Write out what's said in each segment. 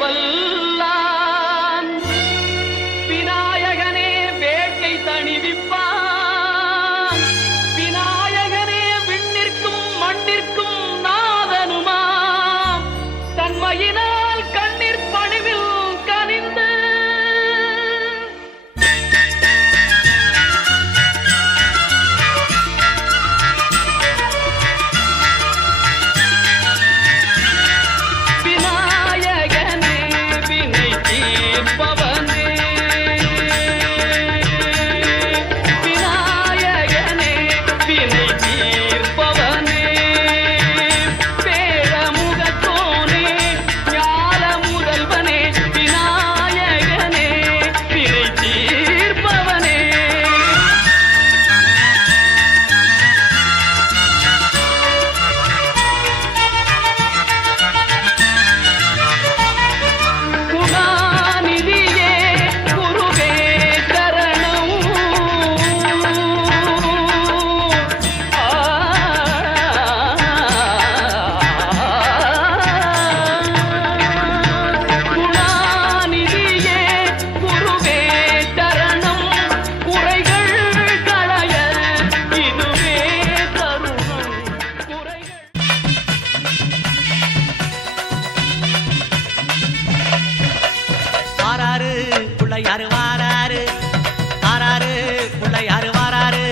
வல்லான் விநாயகனே வேட்டை தணிவிப்பான். விநாயகனே விண்ணிற்கும் மண்ணிற்கும் நாதனுமாம். தன்மையினால் கண்ணீர் பணிவில் கனிந்து யாரு வாராரு வாராரு புள்ள யாரு வாராரு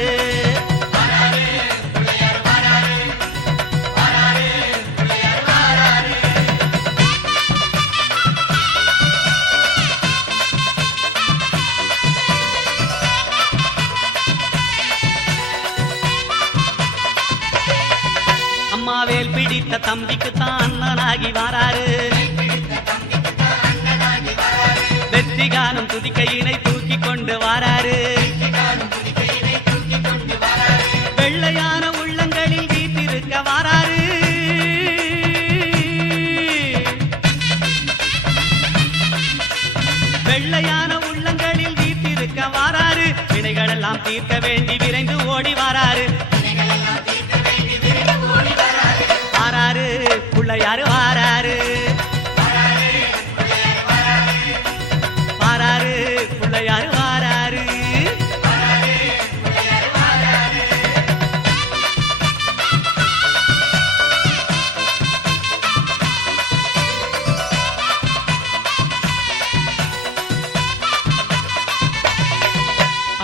அம்மாவேல் பிடித்த தம்பிக்கு தான் அண்ணனாகி வாராரு. வெற்றி காணும் துதிக்கையினை தூக்கி கொண்டு வாராரு. வெள்ளையான உள்ளங்களில் வீட்டிருக்க வாராரு. வெள்ளையான உள்ளங்களில் வீட்டிருக்க வாராரு. வினைகளெல்லாம் தீர்க்க வேண்டி விரைந்து ஓடி வாராரு. வாராரு புள்ளையாரு வாராரு. யாரு வாராரு.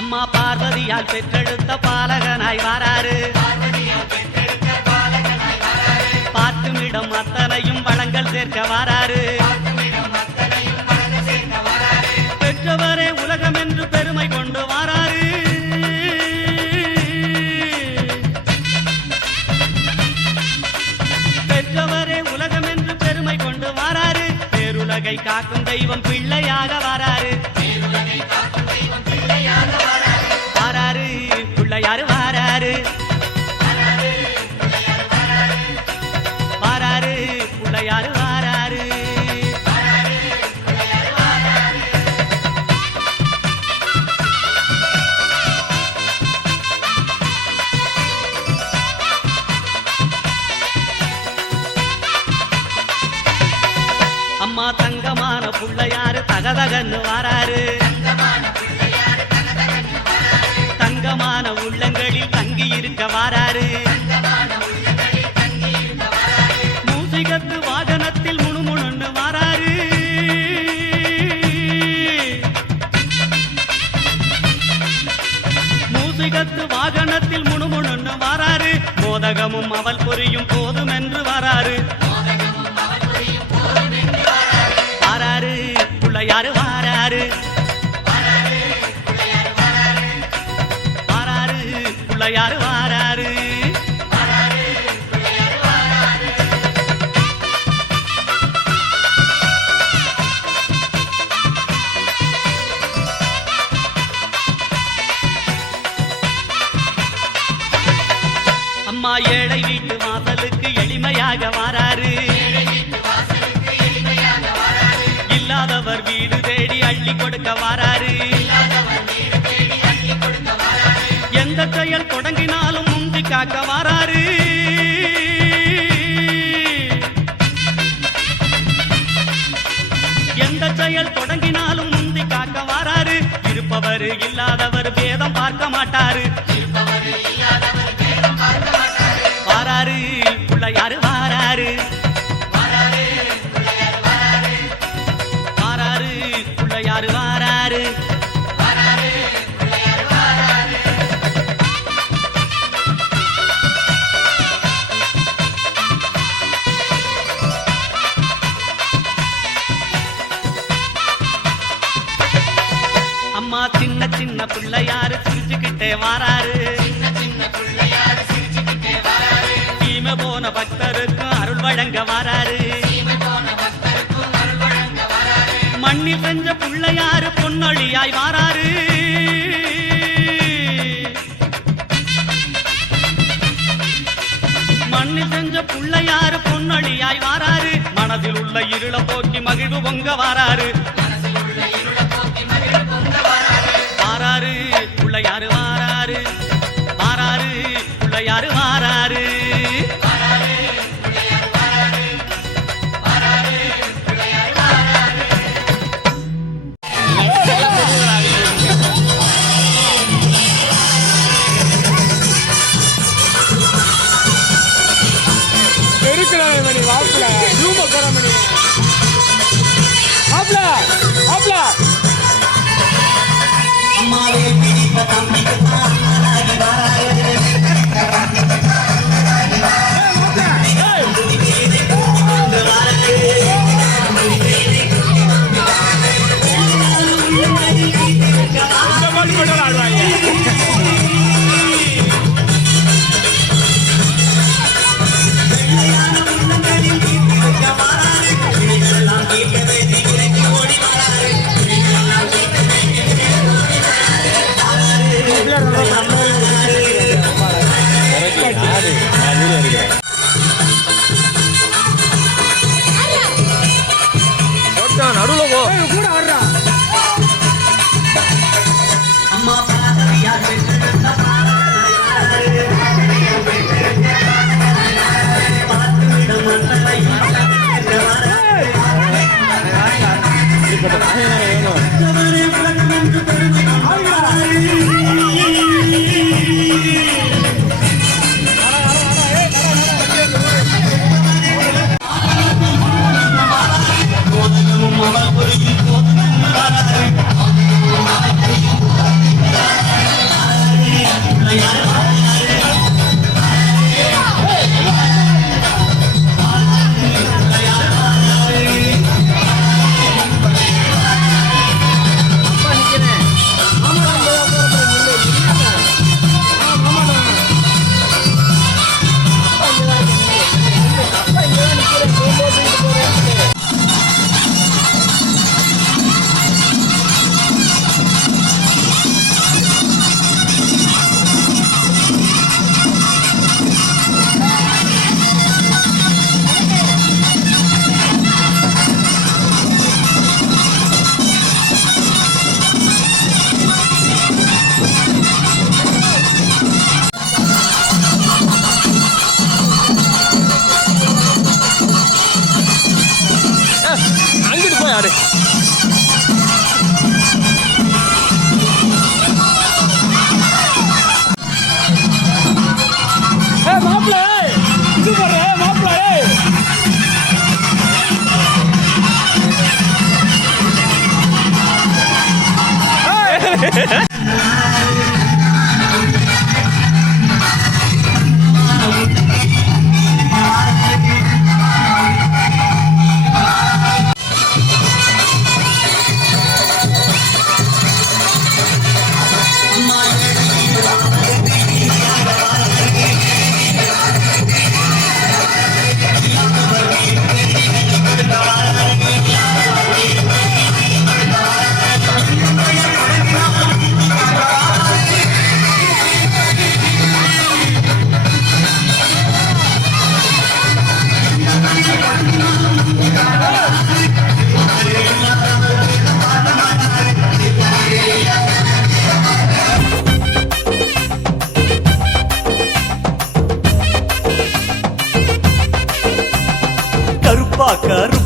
அம்மா பார்வதியால் பெற்றெடுத்த பாலகனாய் வாராரு. பார்த்துமிடம் அத்தனையும் வளங்கள் சேர்க்க வாராரு. பெற்றவரே உலகம் என்று பெருமை கொண்டு வாராரு. பெற்றவரே உலகம் என்று பெருமை கொண்டு வாராரு. பேருலகை காக்கும் தெய்வம் பிள்ளையாக வாராரு. வாராரு பிள்ளையாரு வாராரு. வாராரு பிள்ளையாரு வாராரு. அம்மா தங்கமான புள்ளையாரு தகதகன்னு வாராரு. தங்கமான உள்ளங்களில் தங்கி இருக்க வாராரு. மூசிகத்து வாகனத்தில் முணுமுணுன்னு வாராரு. மூசிகத்து வாகனத்தில் முணுமுணுன்னு வாராரு. மோதகமும் அவள் புரியும் போதும் என்று வாராரு. வாராரு புள்ளையாரு வாராரு. வாராரு புள்ளையாரு வாராரு. அம்மா ஏழை வீட்டு வாசலுக்கு எளிமையாக வாராரு. இல்லாதவர் வீடு தேடி அள்ளி கொடுக்க வாராரு. எந்த செயல் தொடங்கினாலும் முந்தி காக்க வாராரு. எந்த செயல் தொடங்கினாலும் முந்தி காக்க வாராரு. இருப்பவர் இல்லாதவர் பேதம் பார்க்க மாட்டாரு. வாராரு பிள்ளையாரு வாராரு. வாராரு பிள்ளையாரு வாராரு. அம்மா சின்ன சின்ன பிள்ளையாரு சிரிச்சுக்கிட்டே வாராரு. தீமை போன பக்தருக்கும் அருள் வழங்க வாராரு. மண்ணில் செஞ்ச பிள்ளையாரு பொன்னொழியாய் வாராரு. மண்ணில் செஞ்ச பிள்ளையாரு பொன்னொழியாய் வாராரு. மனதில் உள்ள இருள போக்கி மகிழ்வு பொங்க வாராரு. வாராரு பிள்ளையாரு வாராரு. வாராரு பிள்ளையாரு வாராரு.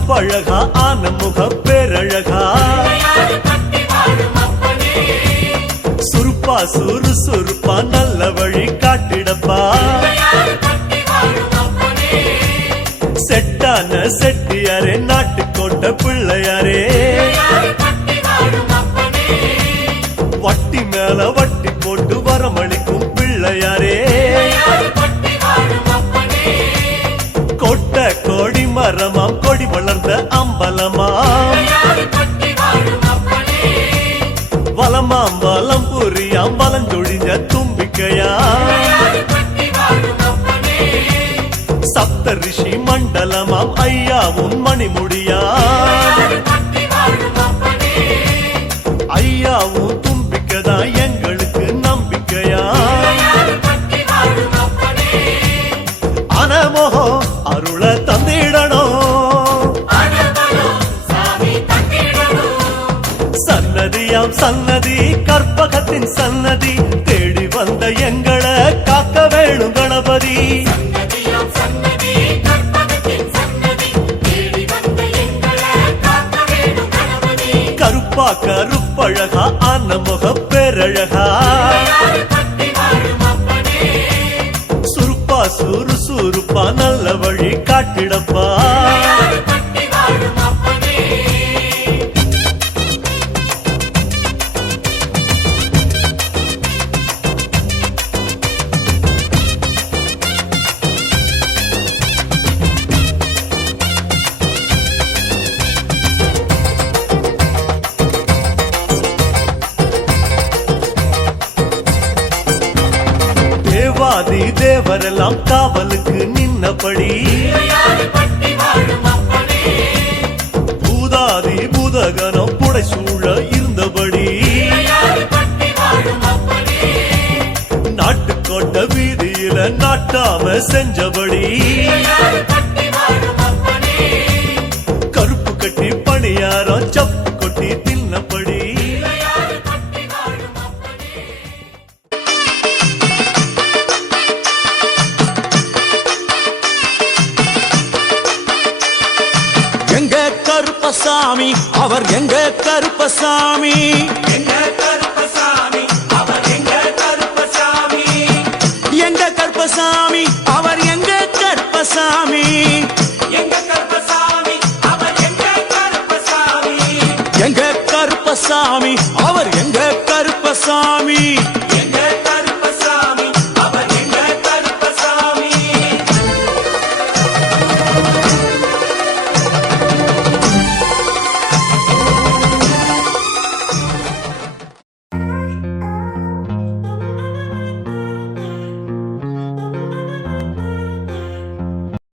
அருப்பழகா ஆனமுக பேரழகா சுருப்பா சுறுசுறுப்பா நல்ல வழி காட்டிடப்பா செட்டான செட்டியாரே நாட்டுக்கோட்ட பிள்ளையாரே வட்டி மேல வட்டி போட்டு வரமளிக்கும் பிள்ளையாரே கொட்ட கோடி மரமாம் கொடி வளர்ந்த அம்பலமாம் வலமாம் வலம் புரியாம் வலஞ்சொழிஞ்ச தும்பிக்கையா சப்த ரிஷி மண்டலமாம் ஐயா உன் மணிமுடியா ஐயா உன் தும்பிக்கைதான் எங்களுக்கு நம்பிக்கையா அனமோகோ அருள தந்திடணும் சன்னதியாம் சன்னதி கற்பகத்தின் சன்னதி தேடி வந்த எங்களை காக்க வேணும் கணபதி கருப்பா கருப்பழகா ஆனமுக பேரழகா சுருப்பா சுறுசுறுப்பா நல்ல வழி காட்டிடப்பா தேவாதி தேவரெல்லாம் காவலுக்கு நின்னபடி பூதாதி பூதகனம் புடைசூழ இருந்தபடி நாட்டுக்கோட்ட வீதியில நாட்டாம செஞ்சபடி கருப்பு கட்டி பணியாரம் சப்பு கொட்டி தின்னபடி எங்க கருப்பசாமி அவர் எங்க கருப்பசாமி எங்க கருப்பசாமி அவர் எங்க கருப்பசாமி எங்க கருப்பசாமி அவர் எங்க கருப்பசாமி எங்க கருப்பசாமி அவர் எங்க கருப்பசாமி எங்க கருப்பசாமி அவர் எங்க கருப்பசாமி